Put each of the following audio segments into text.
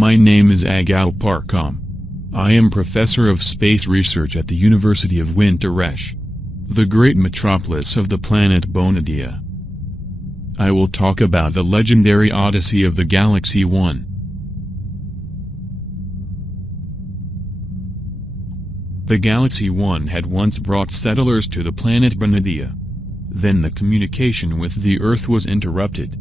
My name is Agal Parkam. I am Professor of Space Research at the University of Winteresh, the great metropolis of the planet Bonadia. I will talk about the legendary Odyssey of the Galaxy 1. The Galaxy 1 had once brought settlers to the planet Bonadia. Then the communication with the Earth was interrupted.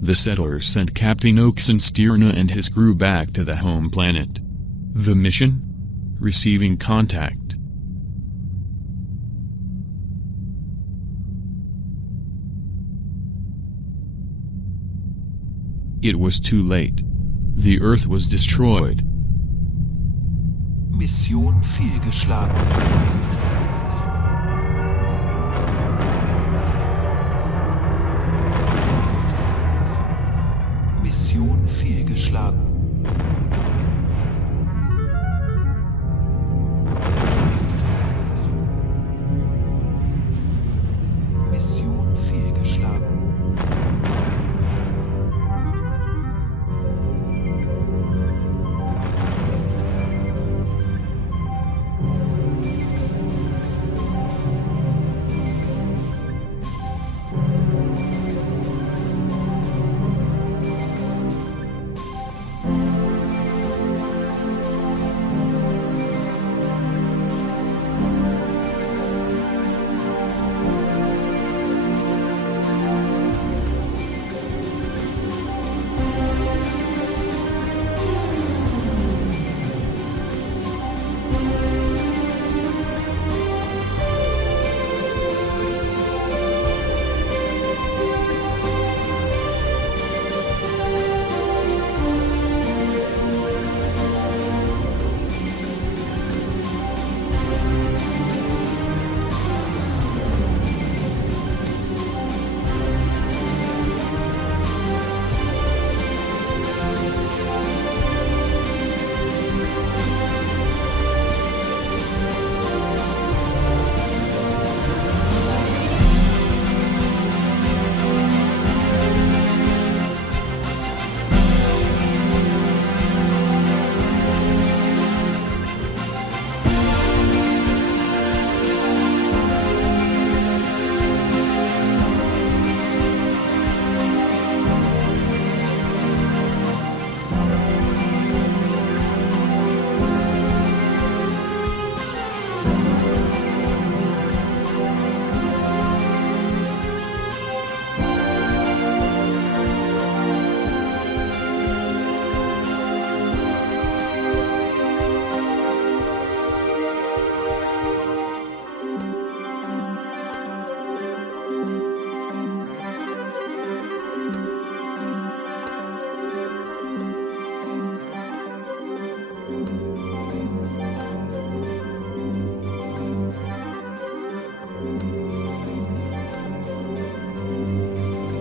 The settlers sent Captain Oxenstierna and his crew back to the home planet. The mission? Receiving contact. It was too late. The Earth was destroyed. Mission fehlgeschlagen. Mission fehlgeschlagen. Mission fehlgeschlagen.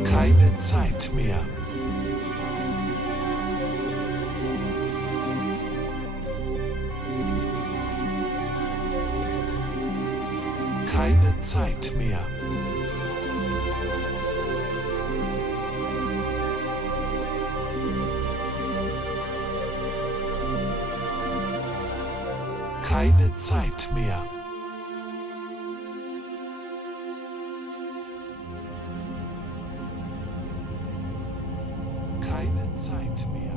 Keine Zeit mehr. Keine Zeit mehr. Keine Zeit mehr. Keine Zeit mehr.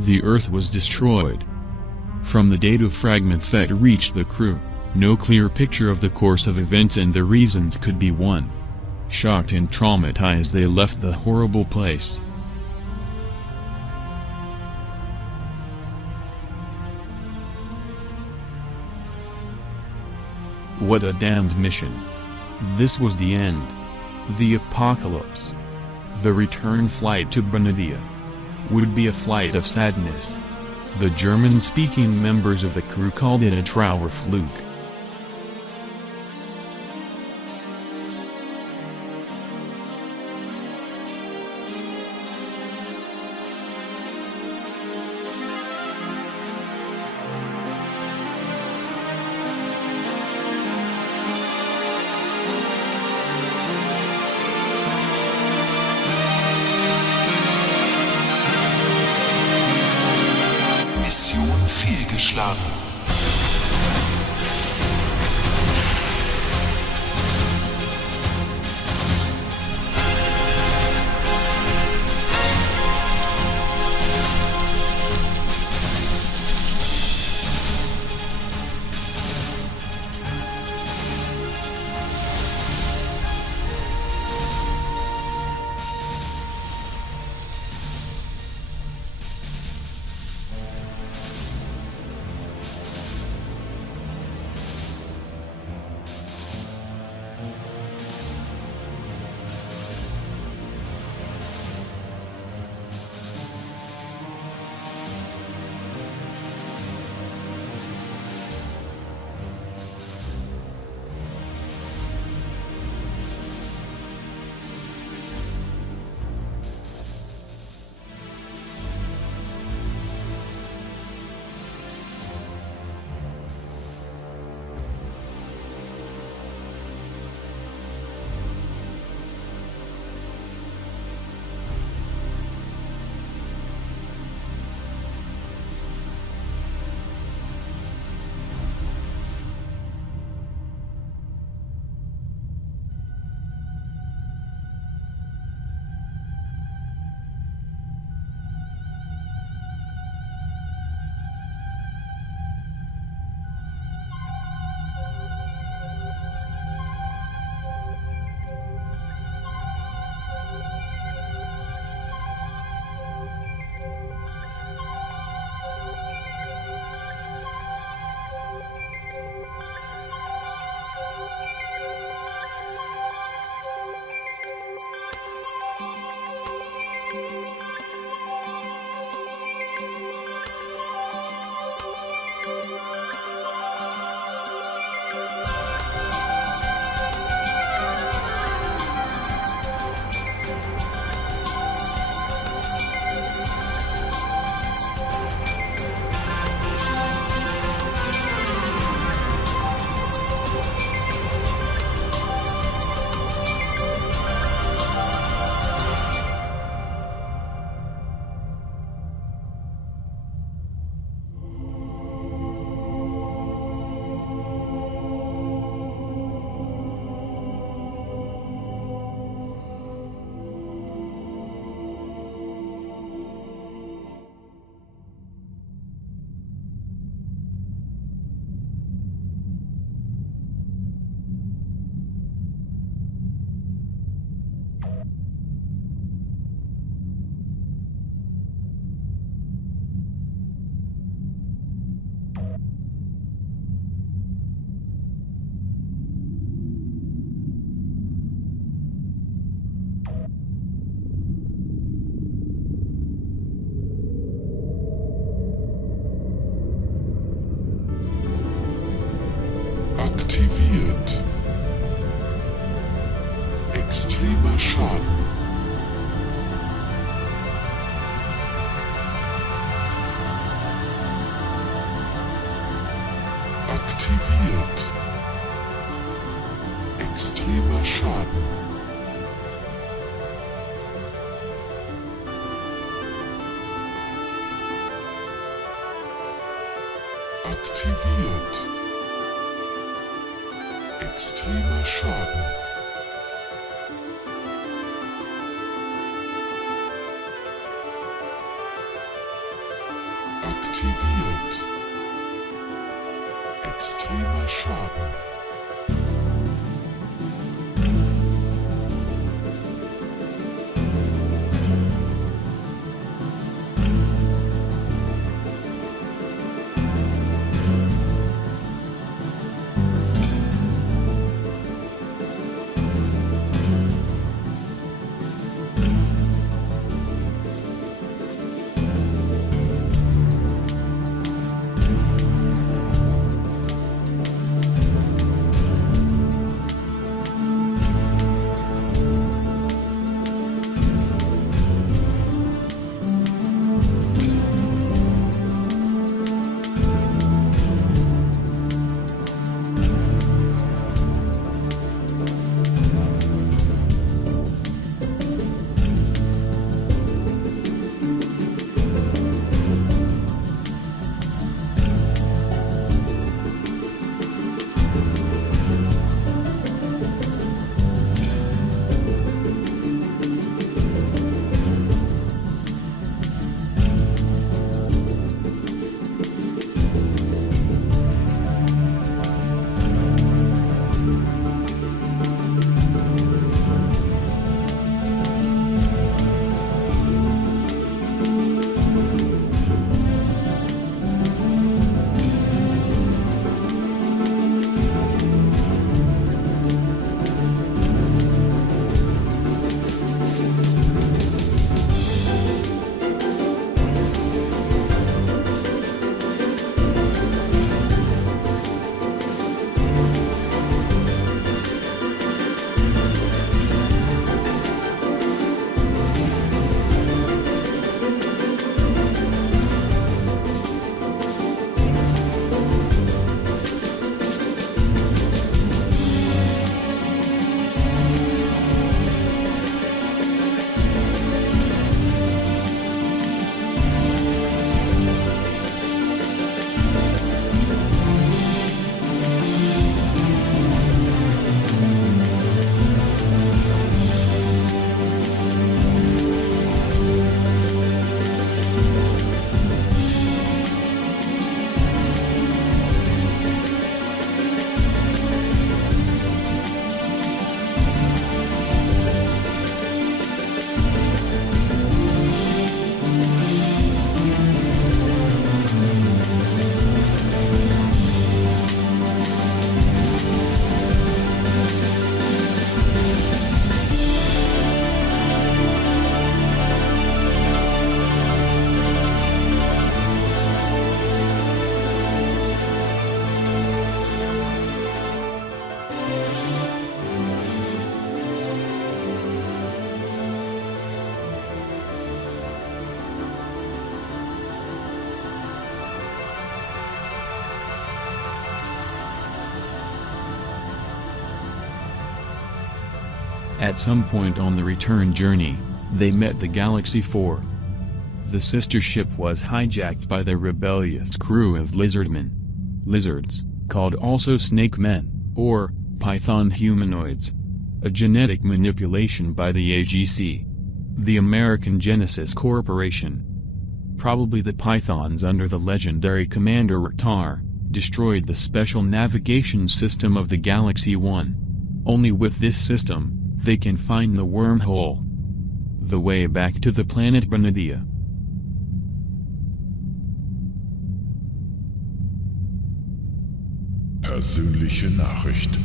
The Earth was destroyed. From the date of fragments that reached the crew, no clear picture of the course of events and the reasons could be won. Shocked and traumatized, they left the horrible place. What a damned mission. This was the end. The apocalypse. The return flight to Bermuda would be a flight of sadness. The German-speaking members of the crew called it a Trauerflug. Mission fehlgeschlagen. Aktiviert. Extremer Schaden. Aktiviert. Extremer Schaden. Aktiviert. Extremer Schaden. Aktiviert. Extremer Schaden. At some point on the return journey, they met the Galaxy 4. The sister ship was hijacked by the rebellious crew of lizardmen. Lizards, called also snake men, or python humanoids. A genetic manipulation by the AGC. The American Genesis Corporation. Probably the Pythons under the legendary Commander Ratar, destroyed the special navigation system of the Galaxy 1. Only with this system, they can find the wormhole. The way back to the planet Benedia. Persönliche Nachricht.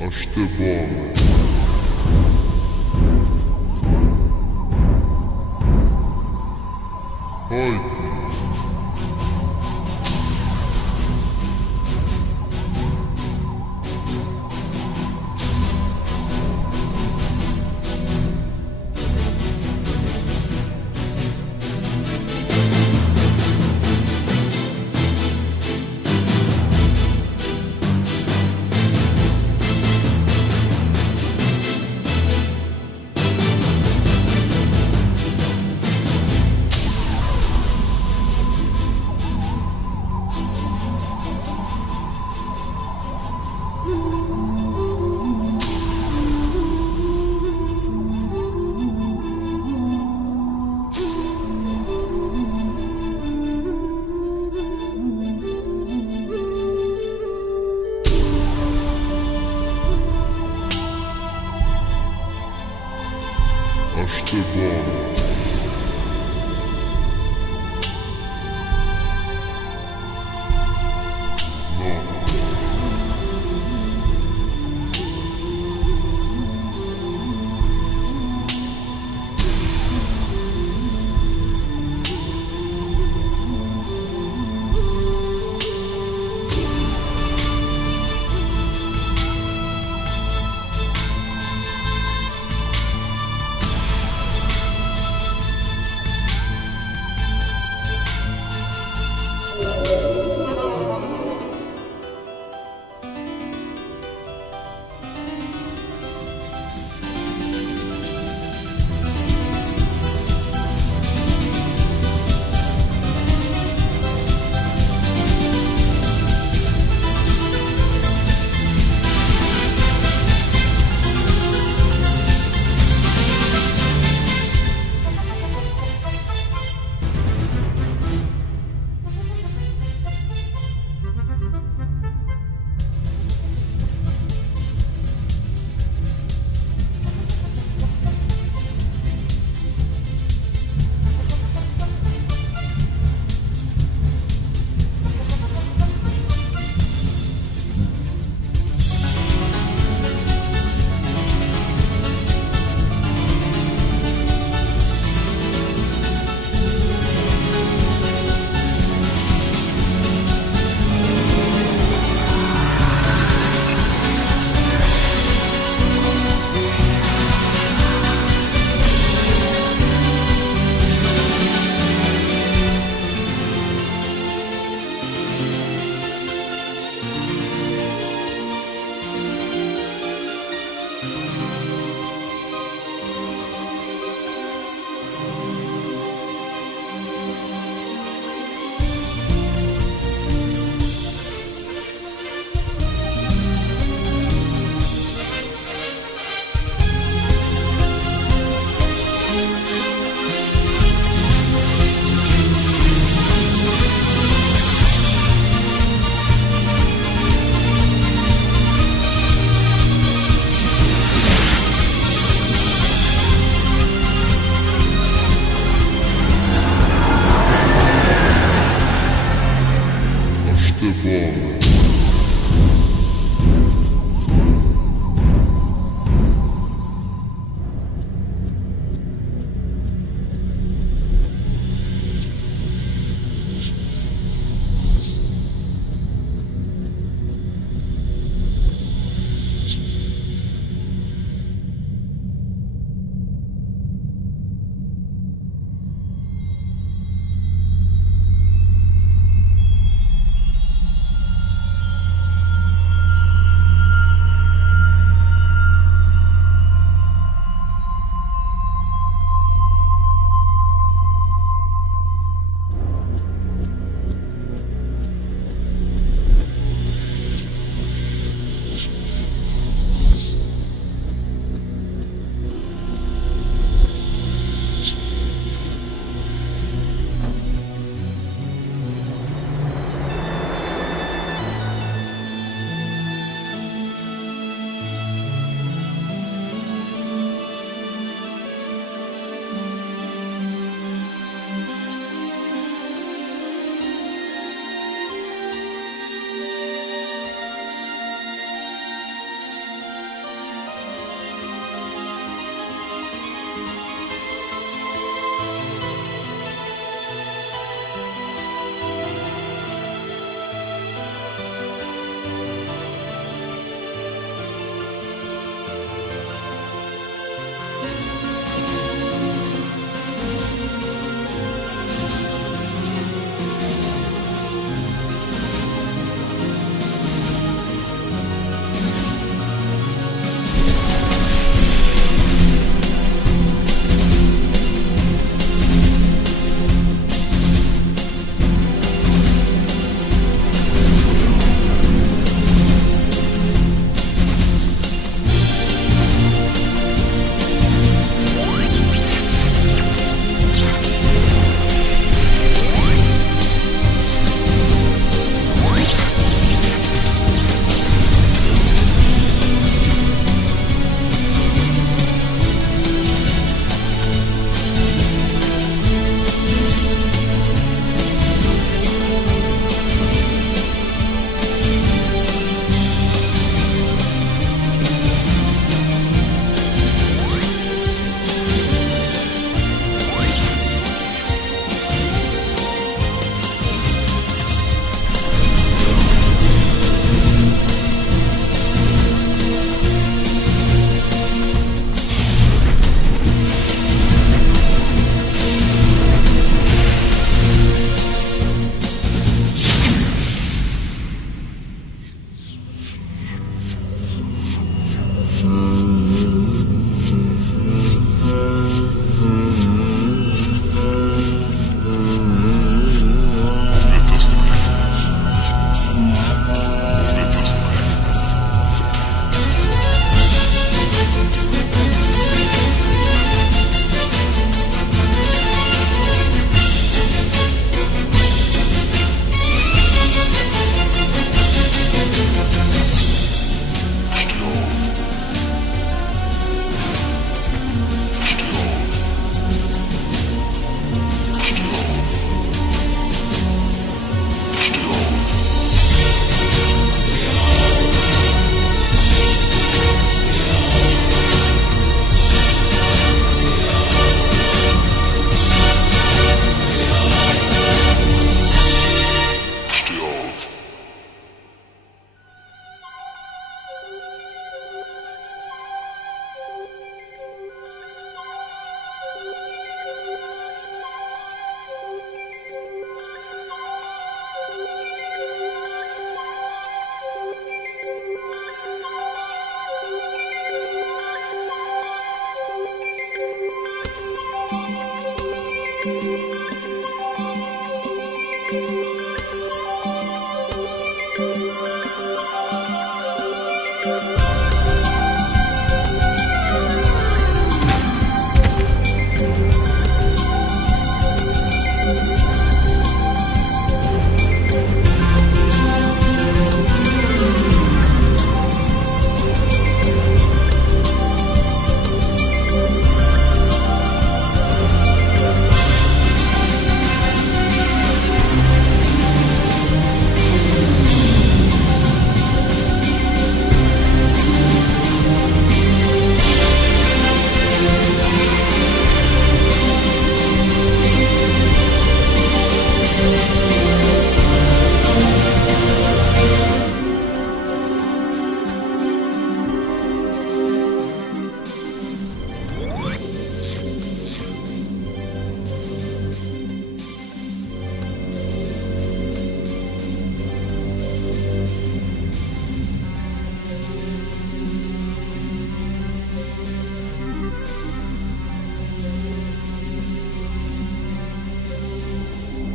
Ashtabon. Heute. Asteborn.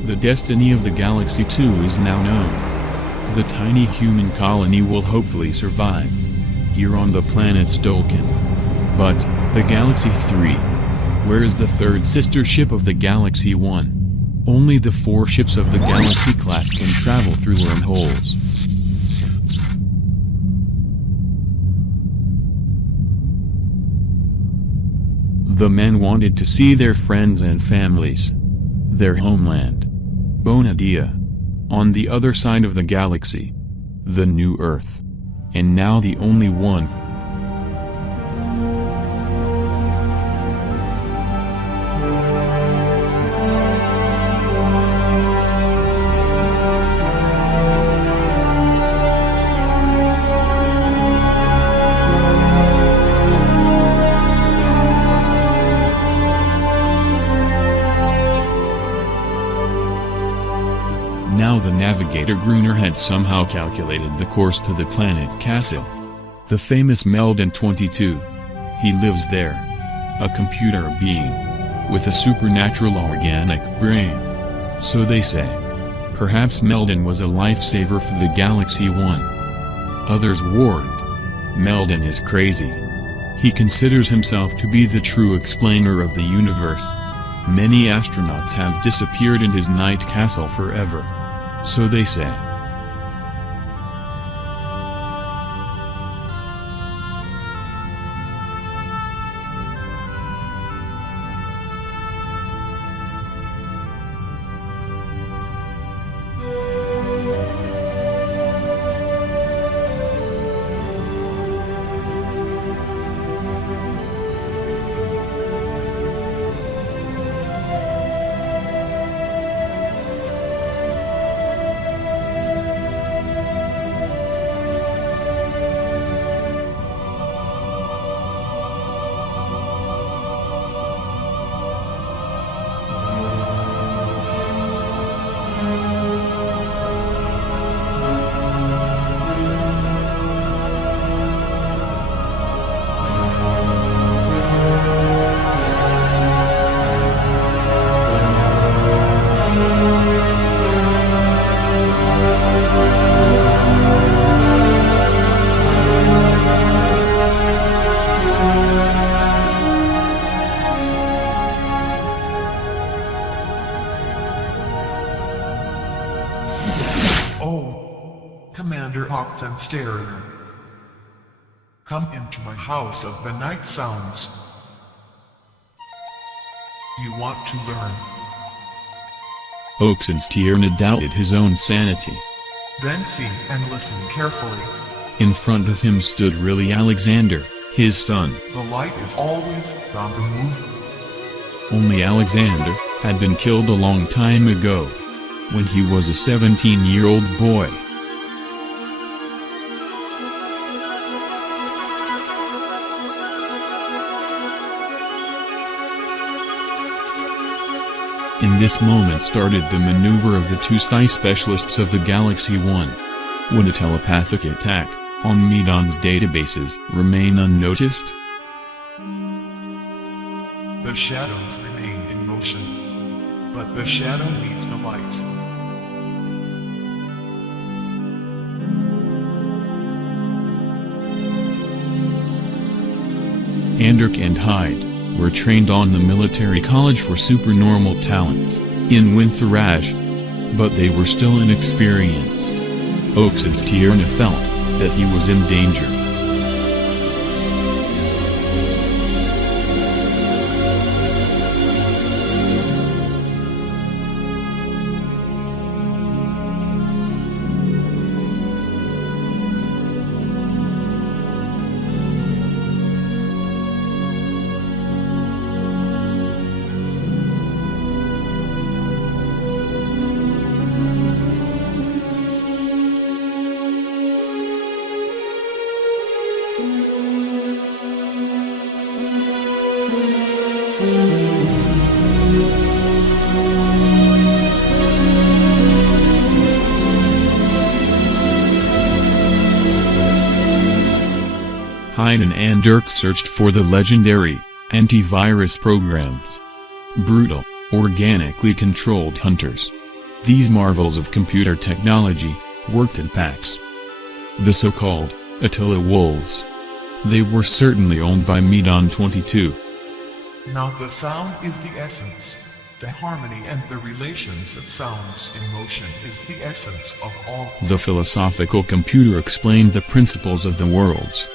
The destiny of the Galaxy 2 is now known. The tiny human colony will hopefully survive here on the planet Stolkin. But, the Galaxy 3? Where is the third sister ship of the Galaxy 1? Only the 4 ships of the Galaxy class can travel through wormholes. The men wanted to see their friends and families. Their homeland. Bonadia. On the other side of the galaxy. The new Earth. And now the only one. Now the navigator Gruner had somehow calculated the course to the planet Castle. The famous Meldon 22. He lives there. A computer being. With a supernatural organic brain. So they say. Perhaps Meldon was a lifesaver for the Galaxy 1. Others warned. Meldon is crazy. He considers himself to be the true explainer of the universe. Many astronauts have disappeared in his night castle forever. So they say. Commander Oxenstierner. Come into my house of the night sounds. You want to learn. Oxenstierner doubted his own sanity. Then see and listen carefully. In front of him stood really Alexander, his son. The light is always on the move. Only Alexander had been killed a long time ago, when he was a 17-year-old boy. In this moment started the maneuver of the two psi specialists of the Galaxy 1. Would a telepathic attack on Medon's databases remain unnoticed? The shadows remain in motion, but the shadow needs the light. Anderk and Hyde were trained on the military college for supernormal talents, in Wintharaj, but they were still inexperienced. Oxenstierner felt that he was in danger. Hyde and Anderk searched for the legendary antivirus programs. Brutal, organically controlled hunters. These marvels of computer technology worked in packs. The so-called Attila wolves. They were certainly owned by Medon 22. Now the sound is the essence. The harmony and the relations of sounds in motion is the essence of all. The philosophical computer explained the principles of the worlds.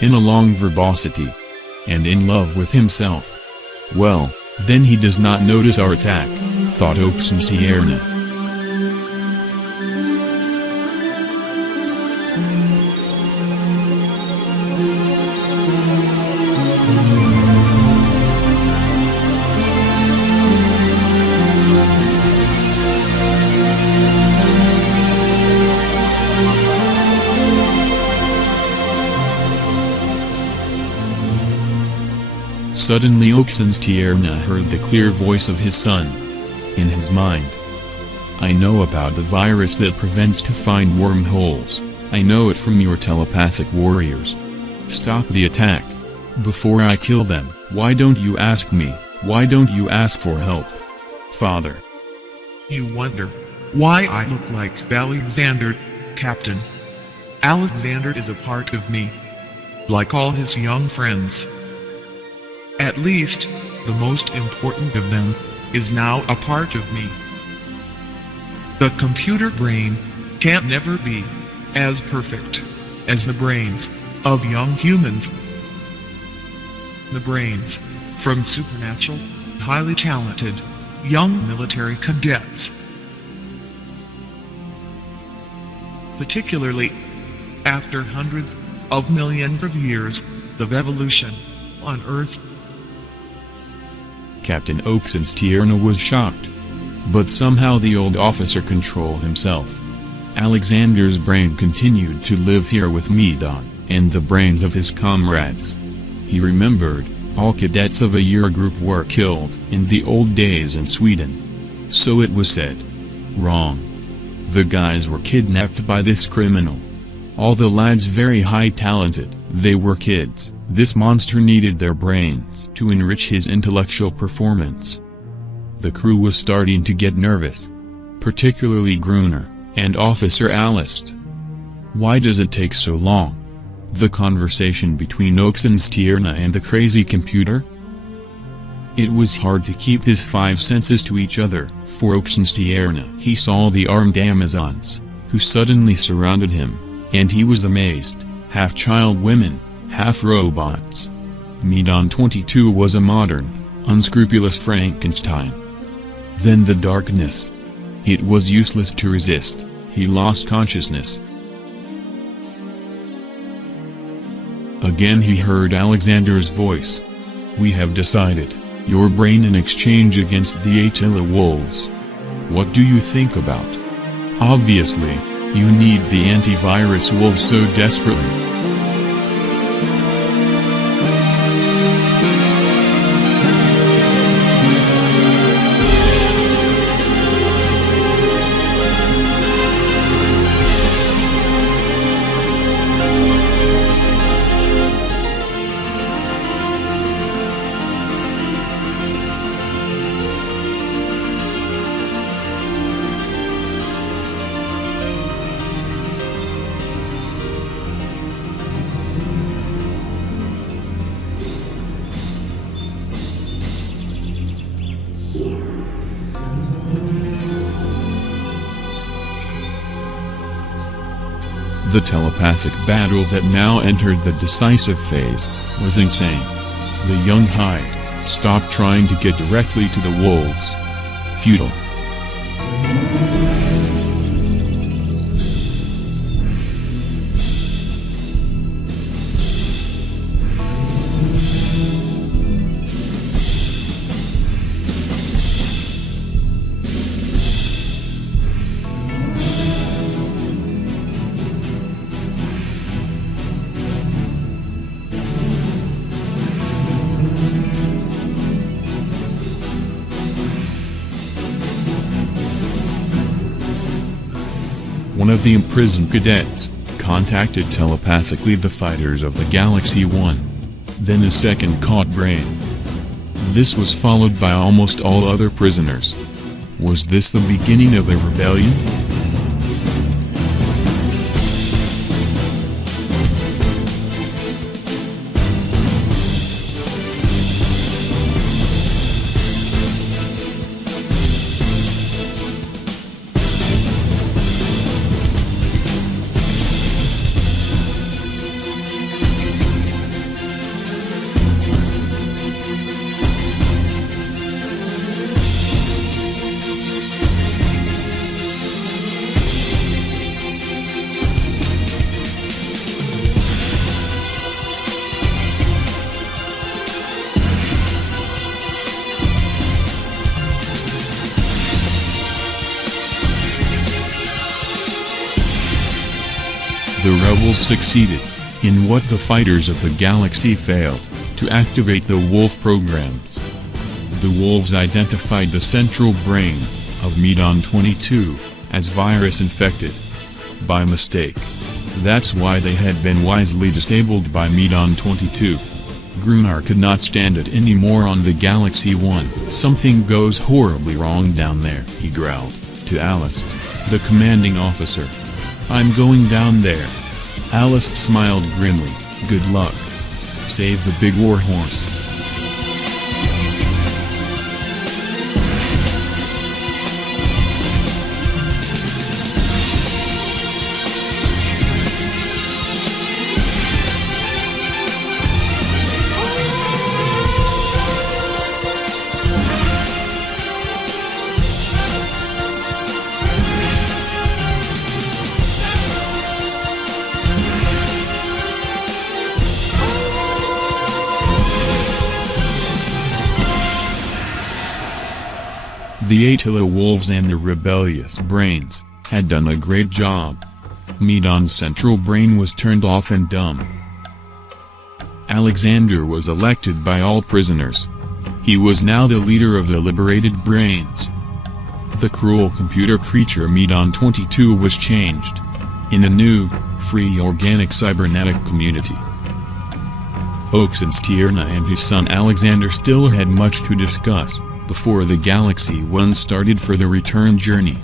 In a long verbosity. And in love with himself. Well, then he does not notice our attack, thought Oxenstierna. Suddenly Oxenstierna heard the clear voice of his son. In his mind. I know about the virus that prevents to find wormholes. I know it from your telepathic warriors. Stop the attack. Before I kill them. Why don't you ask me? Why don't you ask for help? Father. You wonder why I look like Alexander, Captain. Alexander is a part of me. Like all his young friends. At least, the most important of them, is now a part of me. The computer brain can never be as perfect as the brains of young humans. The brains from supernatural, highly talented, young military cadets. Particularly, after hundreds of millions of years of evolution on Earth. Captain Oxenstierna was shocked. But somehow the old officer controlled himself. Alexander's brain continued to live here with Medon, and the brains of his comrades. He remembered, all cadets of a year group were killed in the old days in Sweden. So it was said. Wrong. The guys were kidnapped by this criminal. All the lads very high talented, they were kids. This monster needed their brains to enrich his intellectual performance. The crew was starting to get nervous. Particularly Gruner, and Officer Alist. Why does it take so long? The conversation between Oxenstierna and the crazy computer? It was hard to keep his five senses to each other. For Oxenstierna, he saw the armed Amazons, who suddenly surrounded him, and he was amazed, half child women, half robots. Medon 22 was a modern, unscrupulous Frankenstein. Then the darkness. It was useless to resist, he lost consciousness. Again he heard Alexander's voice. We have decided, your brain in exchange against the Attila wolves. What do you think about? Obviously, you need the antivirus wolves so desperately. The telepathic battle that now entered the decisive phase was insane. The young Hyde stopped trying to get directly to the wolves. Futile. One of the imprisoned cadets contacted telepathically the fighters of the Galaxy 1. Then a second caught brain. This was followed by almost all other prisoners. Was this the beginning of a rebellion? The rebels succeeded in what the fighters of the galaxy failed, to activate the wolf programs. The wolves identified the central brain of Medon 22 as virus-infected. By mistake. That's why they had been wisely disabled by Medon 22. Grunar could not stand it anymore on the Galaxy 1. Something goes horribly wrong down there, he growled to Alist, the commanding officer. I'm going down there. Alist smiled grimly. Good luck. Save the big war horse. The Attila wolves and the rebellious brains had done a great job. Medon's central brain was turned off and dumb. Alexander was elected by all prisoners. He was now the leader of the liberated brains. The cruel computer creature Medon 22 was changed in a new, free organic cybernetic community. Oxenstierna and his son Alexander still had much to discuss before the Galaxy 1 started for the return journey.